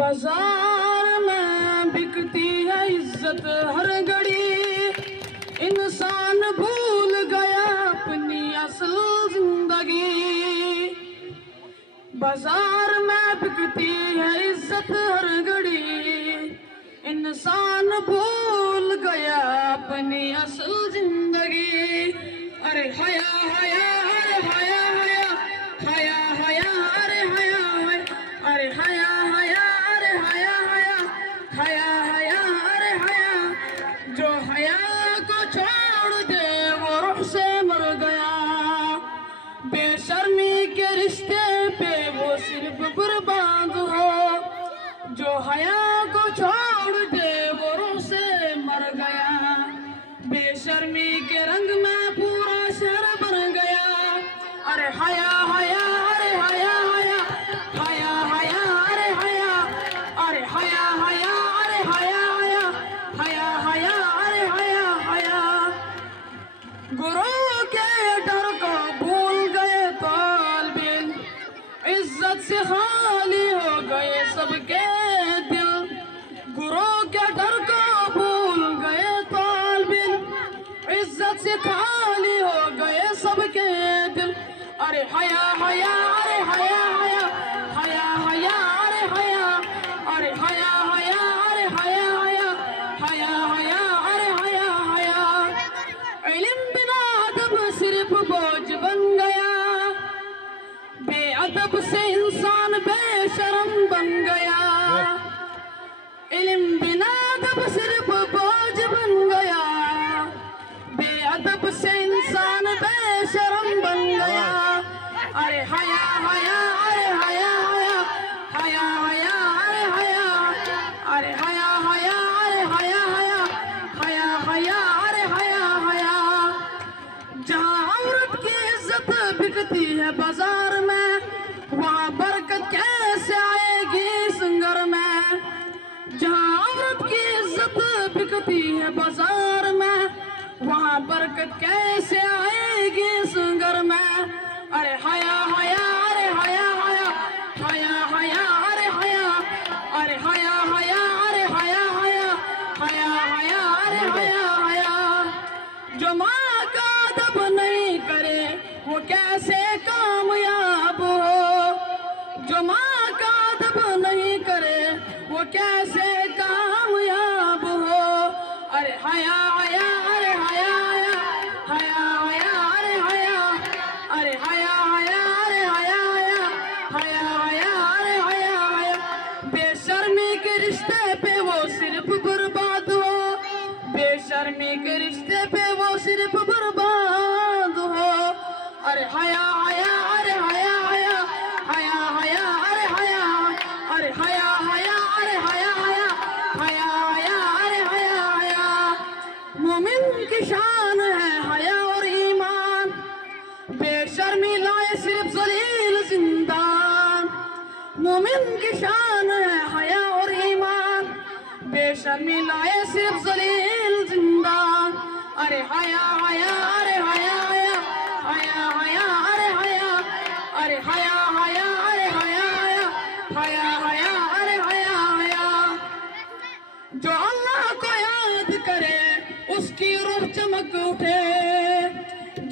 बाजार में बिकती है इज्जत हर घड़ी, इंसान भूल गया अपनी असल जिंदगी। बाजार में बिकती है इज्जत हर घड़ी, इंसान भूल गया अपनी असल जिंदगी। अरे हया हया अरे हया हया हया हया अरे हया अरे हया हया अरे हया हया हया हया अरे हया। जो हया को छोड़ दे वो रूह से मर गया। बेशर्मी के रिश्ते पे वो सिर्फ बर्बाद हो। जो हया को छोड़ दे वो रूह से मर गया। बेशर्मी के रंग में पूरा शहर बन गया। अरे हया हया अरे हया हया हया हया अरे हया अरे हया हया अरे हया हया हया हया अरे हया हया। गुरु के डर को भूल गए तालिबे, इज्जत से खाली हो गए सबके दिल। गुरु के डर को भूल गए तालिबे, इज्जत से खाली हो गए सबके दिल। अरे हया हया अरे हया हया हया हया अरे हया अरे हया हया अरे हया हया हया हया अरे हया हया। इल्म बिना अदब सिर्फ बोझ बन गया। बेअदब से इंसान बेशरम बन गया। इल्म बिना अदब सिर्फ बोझ बन गया। बेअदब से इंसान बेशरम बन गया। अरे हया हया अरे हया हया हया हया अरे हया अरे हया हया अरे हया हया हया हया अरे हया हया। जहाँ औरत की इज्जत बिकती है बाजार में, वहाँ बरकत कैसे आएगी संगर में। जहाँ औरत की इज्जत बिकती है बाजार में, वहाँ बरकत कैसे आएगी संगर में। अरे हया हया अरे हया हया हया हया अरे हया अरे हया हया अरे हया हया हया हया अरे हया हया। जो माँ का अदब नहीं करे वो कैसे कामयाब हो। जो माँ का अदब नहीं करे वो कैसे कामयाब हो। अरे हया हया अरे हया हया हया हया अरे हया अरे हया हया अरे हया हया हया हया अरे हया हया। बेशर्मी के रिश्ते पे वो सिर्फ बर्बाद हो। बेशर्मी के रिश्ते पे वो सिर्फ बर्बाद हो। अरे हया हया अरे हया हया हया हया अरे हया अरे हया हया अरे हया हया हया हया अरे हया हया। मोमिन की शान है हया और ईमान, बेशर्मी लाए सिर्फ जलील जिंदान। मोमिन की शान है हया और ईमान, बेशर्मी लाए सिर्फ जलील जिंदान। अरे हया हया अरे हया हया हया हया अरे हया अरे हया हया अरे हया हया हया हया अरे हया हया। जो अल्लाह को याद करे उसकी रूह चमक उठे।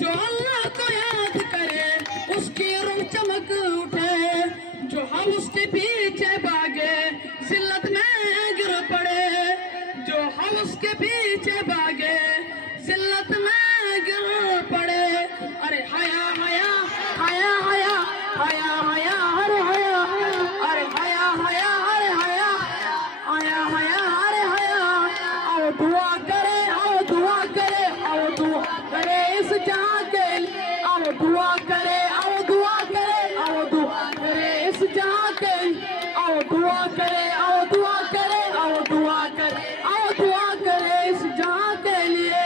जो अल्लाह को याद करे उसकी रूह चमक उठे। जो हम उसके पीछे भागे जिल्लत में गिर पड़े। जो हम उसके पीछे भागे जिल्लत में गिर पड़े। अरे हया हया हया हया हया हया अरे हया अरे हया हया अरे हया हया हया अरे हया। आओ दुआ करे आओ दुआ करे आओ दुआ करे इस जहां के लिए। आओ दुआ करे आओ दुआ करे आओ दुआ करे इस जहां के लिए। आओ दुआ करे आओ दुआ करे आओ दुआ करे आओ दुआ करे इस जहां के लिए।